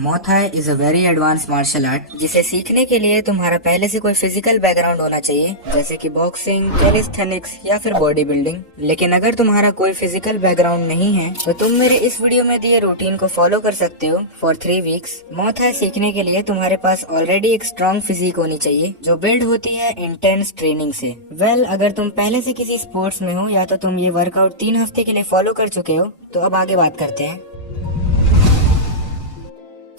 मॉ Thai is a very advance martial art जिसे सीखने के लिए तुम्हारा पहले से कोई फिजिकल बैकग्राउंड होना चाहिए, जैसे कि बॉक्सिंग, कैलिस्थेनिक्स या फिर बॉडी बिल्डिंग। लेकिन अगर तुम्हारा कोई फिजिकल बैकग्राउंड नहीं है तो तुम मेरे इस वीडियो में दिए रूटीन को फॉलो कर सकते हो फॉर 3 वीक्स। मॉ थाई सीखने के लिए तुम्हारे पास ऑलरेडी एक स्ट्रॉन्ग फिजिक होनी चाहिए जो बिल्ड होती है इंटेंस ट्रेनिंग से। अगर तुम पहले से किसी स्पोर्ट्स में हो या तो तुम ये वर्कआउट 3 हफ्ते के लिए फॉलो कर चुके हो, तो अब आगे बात करते हैं।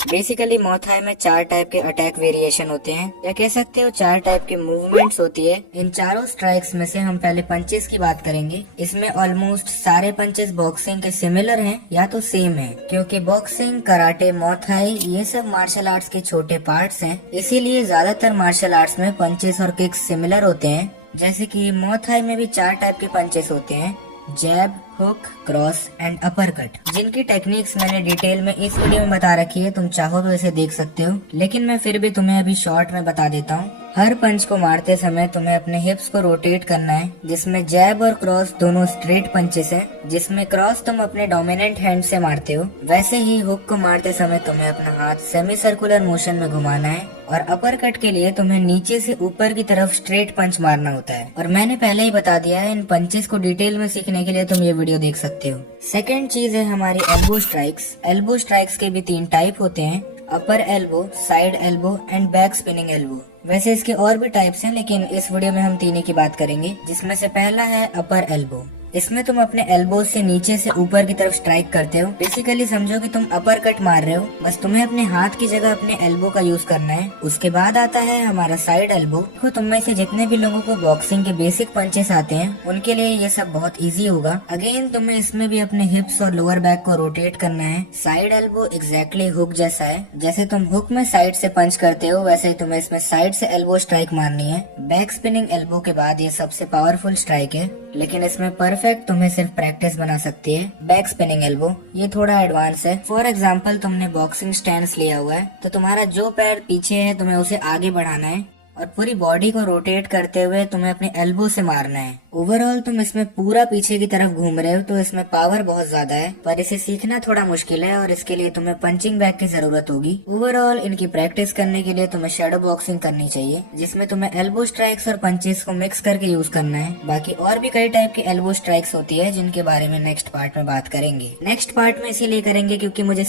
बेसिकली मॉ थाई में 4 टाइप के अटैक वेरिएशन होते हैं, या कह सकते हो 4 टाइप की मूवमेंट्स होती है। इन चारों स्ट्राइक्स में से हम पहले पंचेस की बात करेंगे। इसमें ऑलमोस्ट सारे पंचेस बॉक्सिंग के सिमिलर हैं या तो सेम है, क्योंकि बॉक्सिंग, कराटे, मॉ थाई ये सब मार्शल आर्ट्स के छोटे पार्ट्स हैं। इसीलिए ज्यादातर मार्शल आर्ट्स में पंचेस और किक्स सिमिलर होते हैं। जैसे कि मॉ थाई में भी 4 टाइप के पंचेस होते हैं, jab, hook, cross and uppercut, जिनकी टेक्निक्स मैंने डिटेल में इस वीडियो में बता रखी है। तुम चाहो तो इसे देख सकते हो, लेकिन मैं फिर भी तुम्हें अभी शॉर्ट में बता देता हूँ। हर पंच को मारते समय तुम्हें अपने हिप्स को रोटेट करना है, जिसमें जैब और क्रॉस दोनों स्ट्रेट पंचेस हैं, जिसमें क्रॉस तुम अपने डोमिनेंट हैंड से मारते हो। वैसे ही हुक को मारते समय तुम्हें अपना हाथ सेमी सर्कुलर मोशन में घुमाना है, और अपर कट के लिए तुम्हें नीचे से ऊपर की तरफ स्ट्रेट पंच मारना होता है। और मैंने पहले ही बता दिया है, इन पंचेस को डिटेल में सीखने के लिए तुम ये वीडियो देख सकते हो। सेकेंड चीज है हमारी एल्बो स्ट्राइक्स। एल्बो स्ट्राइक्स के भी 3 टाइप होते हैं, upper elbow, side elbow and back spinning elbow. वैसे इसके और भी टाइप्स हैं, लेकिन इस वीडियो में हम 3 ही की बात करेंगे, जिसमें से पहला है अपर एल्बो। इसमें तुम अपने एल्बो से नीचे से ऊपर की तरफ स्ट्राइक करते हो। बेसिकली समझो कि तुम अपर कट मार रहे हो, बस तुम्हें अपने हाथ की जगह अपने एल्बो का यूज करना है। उसके बाद आता है हमारा साइड एल्बो। तो तुम में से जितने भी लोगों को बॉक्सिंग के बेसिक पंचेस आते हैं, उनके लिए ये सब बहुत इजी होगा। अगेन तुम्हें इसमें भी अपने हिप्स और लोअर बैक को रोटेट करना है। साइड एल्बो एग्जैक्टली हुक जैसा है। जैसे तुम हुक में साइड से पंच करते हो, वैसे ही तुम्हें इसमें साइड से एल्बो स्ट्राइक मारनी है। बैक स्पिनिंग एल्बो के बाद ये सबसे पावरफुल स्ट्राइक है, लेकिन इसमें परफेक्ट तुम्हें सिर्फ प्रैक्टिस बना सकती है। बैक स्पिनिंग एल्बो ये थोड़ा एडवांस है। फॉर एग्जांपल तुमने बॉक्सिंग स्टैंस लिया हुआ है, तो तुम्हारा जो पैर पीछे है तुम्हें उसे आगे बढ़ाना है, और पूरी बॉडी को रोटेट करते हुए तुम्हें अपने एल्बो से मारना है। ओवरऑल तुम इसमें पूरा पीछे की तरफ घूम रहे हो, तो इसमें पावर बहुत ज्यादा है, पर इसे सीखना थोड़ा मुश्किल है, और इसके लिए तुम्हें पंचिंग बैग की जरूरत होगी। ओवरऑल इनकी प्रैक्टिस करने के लिए तुम्हें शैडो बॉक्सिंग करनी चाहिए, जिसमें तुम्हें एल्बो स्ट्राइक्स और पंचेस को मिक्स करके यूज करना है। बाकी और भी कई टाइप की एल्बो स्ट्राइक्स होती है, जिनके बारे में नेक्स्ट पार्ट में बात करेंगे। नेक्स्ट पार्ट में इसीलिए करेंगे क्योंकि मुझे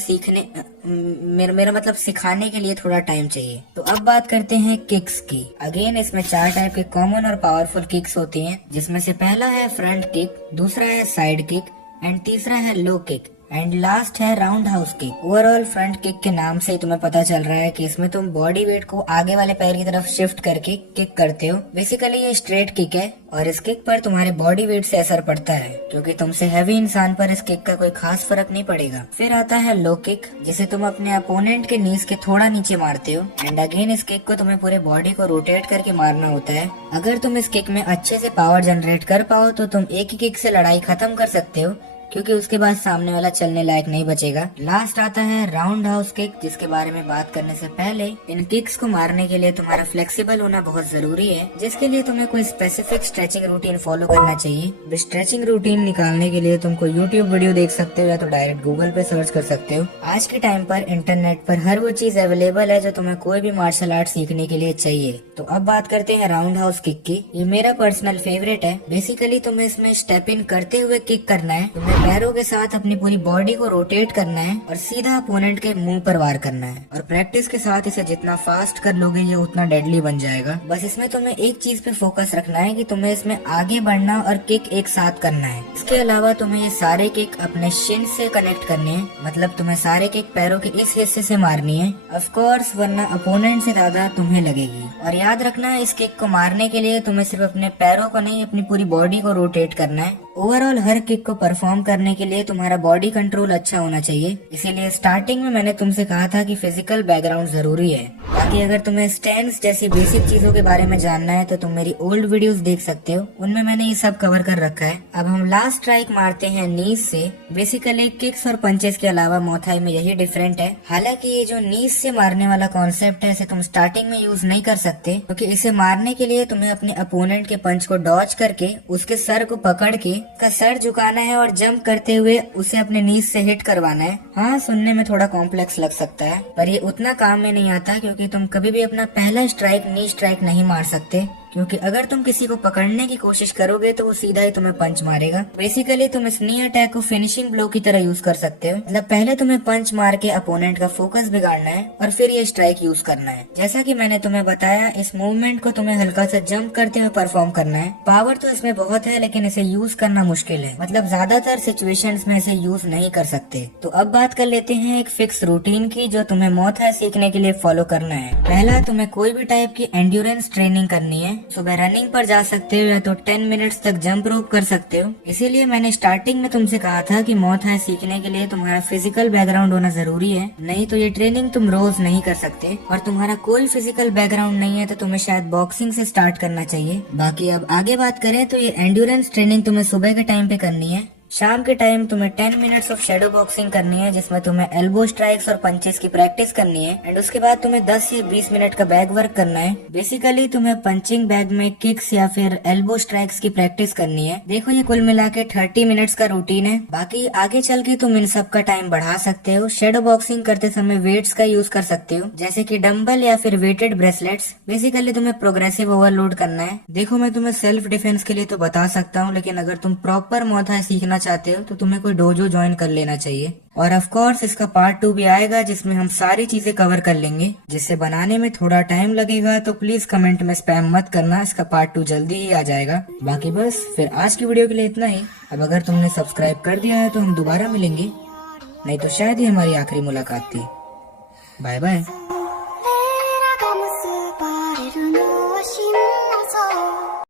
मेरा मतलब सिखाने के लिए थोड़ा टाइम चाहिए। तो अब बात करते हैं किक्स की। अगेन इसमें 4 टाइप के कॉमन और पावरफुल किक्स होती हैं, जिसमें से पहला है फ्रंट किक, दूसरा है साइड किक एंड तीसरा है लो किक एंड लास्ट है round house kick. Overall front kick के नाम से ही तुम्हें पता चल रहा है कि इसमें तुम बॉडी वेट को आगे वाले पैर की तरफ शिफ्ट करके किक करते हो। बेसिकली ये स्ट्रेट किक है, और इस किक पर तुम्हारे बॉडी वेट से असर पड़ता है, क्योंकि तुमसे हैवी इंसान पर इस किक का कोई खास फर्क नहीं पड़ेगा। फिर आता है लो किक, जिसे तुम अपने अपोनेंट के नीज के थोड़ा नीचे मारते हो, एंड अगेन इस किक को तुम्हें पूरे बॉडी को रोटेट करके मारना होता है। अगर तुम इस किक में अच्छे से पावर जनरेट कर पाओ तो तुम एक ही किक से लड़ाई खत्म कर सकते हो, क्योंकि उसके बाद सामने वाला चलने लायक नहीं बचेगा। लास्ट आता है राउंड हाउस किक, जिसके बारे में बात करने से पहले इन किक्स को मारने के लिए तुम्हारा फ्लेक्सिबल होना बहुत जरूरी है, जिसके लिए तुम्हें कोई स्पेसिफिक स्ट्रेचिंग रूटीन फॉलो करना चाहिए। स्ट्रेचिंग रूटीन निकालने के लिए तुम कोई यूट्यूब वीडियो देख सकते हो, या तो डायरेक्ट गूगल पे सर्च कर सकते हो। आज के टाइम पर इंटरनेट पर हर वो चीज अवेलेबल है जो तुम्हें कोई भी मार्शल आर्ट सीखने के लिए चाहिए। तो अब बात करते हैं राउंड हाउस किक की। ये मेरा पर्सनल फेवरेट है। बेसिकली तुम्हें इसमें स्टेप इन करते हुए किक करना है, तुम्हें पैरों के साथ अपनी पूरी बॉडी को रोटेट करना है और सीधा अपोनेंट के मुंह पर वार करना है। और प्रैक्टिस के साथ इसे जितना फास्ट कर लोगे ये उतना डेडली बन जाएगा। बस इसमें तुम्हें एक चीज पे फोकस रखना है कि तुम्हें इसमें आगे बढ़ना और किक एक साथ करना है। इसके अलावा तुम्हें ये सारे किक अपने शिन से कनेक्ट करने हैं, मतलब तुम्हें सारे किक पैरों के इस हिस्से से मारनी है, ऑफ कोर्स, वरना अपोनेंट से ज्यादा तुम्हें लगेगी। और याद रखना, इस किक को मारने के लिए तुम्हें सिर्फ अपने पैरों को नहीं, अपनी पूरी बॉडी को रोटेट करना है। ओवरऑल हर किक को परफॉर्म करने के लिए तुम्हारा बॉडी कंट्रोल अच्छा होना चाहिए। इसीलिए स्टार्टिंग में मैंने तुमसे कहा था कि फिजिकल बैकग्राउंड जरूरी है। बाकी अगर तुम्हें स्टैंस जैसी बेसिक चीजों के बारे में जानना है तो तुम मेरी ओल्ड वीडियोस देख सकते हो, उनमें मैंने ये सब कवर कर रखा है। अब हम लास्ट स्ट्राइक मारते हैं नीज से। बेसिकली किक्स और पंचेस के अलावा मॉ थाई में यही डिफरेंट है। हालांकि ये जो नीज से मारने वाला कॉन्सेप्ट है, इसे तुम स्टार्टिंग में यूज नहीं कर सकते, क्योंकि इसे मारने के लिए तुम्हें अपने अपोनेंट के पंच को डॉज करके उसके सर को पकड़ के का सर झुकाना है और जंप करते हुए उसे अपने नीज से हिट करवाना है। हाँ, सुनने में थोड़ा कॉम्प्लेक्स लग सकता है, पर ये उतना काम में नहीं आता, क्योंकि तुम कभी भी अपना पहला स्ट्राइक नी स्ट्राइक नहीं मार सकते, क्योंकि अगर तुम किसी को पकड़ने की कोशिश करोगे तो वो सीधा ही तुम्हें पंच मारेगा। बेसिकली तुम इस नी अटैक को फिनिशिंग ब्लो की तरह यूज कर सकते हो। मतलब पहले तुम्हें पंच मार के अपोनेंट का फोकस बिगाड़ना है और फिर ये स्ट्राइक यूज करना है। जैसा कि मैंने तुम्हें बताया, इस मूवमेंट को तुम्हें हल्का सा जंप करते हुए परफॉर्म करना है। पावर तो इसमें बहुत है, लेकिन इसे यूज करना मुश्किल है। मतलब ज्यादातर सिचुएशंस में इसे यूज नहीं कर सकते। तो अब बात कर लेते हैं एक फिक्स रूटीन की, जो तुम्हें मौत है सीखने के लिए फॉलो करना है। पहला, तुम्हें कोई भी टाइप की एंड्योरेंस ट्रेनिंग करनी है। सुबह रनिंग पर जा सकते हो या तो 10 मिनट्स तक जंप रोप कर सकते हो। इसीलिए मैंने स्टार्टिंग में तुमसे कहा था कि मौत है सीखने के लिए तुम्हारा फिजिकल बैकग्राउंड होना जरूरी है, नहीं तो ये ट्रेनिंग तुम रोज नहीं कर सकते। और तुम्हारा कोई फिजिकल बैकग्राउंड नहीं है तो तुम्हें शायद बॉक्सिंग से स्टार्ट करना चाहिए। बाकी अब आगे बात करें तो ये एंड्योरेंस ट्रेनिंग तुम्हें सुबह के टाइम पे करनी है। शाम के टाइम तुम्हें 10 मिनट्स ऑफ शेडो बॉक्सिंग करनी है, जिसमें तुम्हें एल्बो स्ट्राइक्स और पंचेस की प्रैक्टिस करनी है। एंड उसके बाद तुम्हें 10 से 20 मिनट का बैग वर्क करना है। बेसिकली तुम्हें पंचिंग बैग में किक्स या फिर एल्बो स्ट्राइक्स की प्रैक्टिस करनी है। देखो, ये कुल मिला के 30 मिनट्स का रूटीन है। बाकी आगे चल के तुम इन सब का टाइम बढ़ा सकते हो। शेडो बॉक्सिंग करते समय वेट्स का यूज कर सकते हो, जैसे कि डंबल या फिर वेटेड ब्रेसलेट्स। बेसिकली तुम्हें प्रोग्रेसिव ओवरलोड करना है। देखो, मैं तुम्हें सेल्फ डिफेंस के लिए तो बता सकता हूँ, लेकिन अगर तुम प्रॉपर मौत है सीखना चाहते हो तो तुम्हें कोई डोजो ज्वाइन कर लेना चाहिए। और ऑफ कोर्स इसका पार्ट 2 भी आएगा, जिसमें हम सारी चीजें कवर कर लेंगे, जिसे बनाने में थोड़ा टाइम लगेगा। तो प्लीज कमेंट में स्पैम मत करना, इसका पार्ट 2 जल्दी ही आ जाएगा। बाकी बस फिर आज की वीडियो के लिए इतना ही। अब अगर तुमने सब्सक्राइब कर दिया है तो हम दोबारा मिलेंगे, नहीं तो शायद ही हमारी आखिरी मुलाकात थी। Bye bye.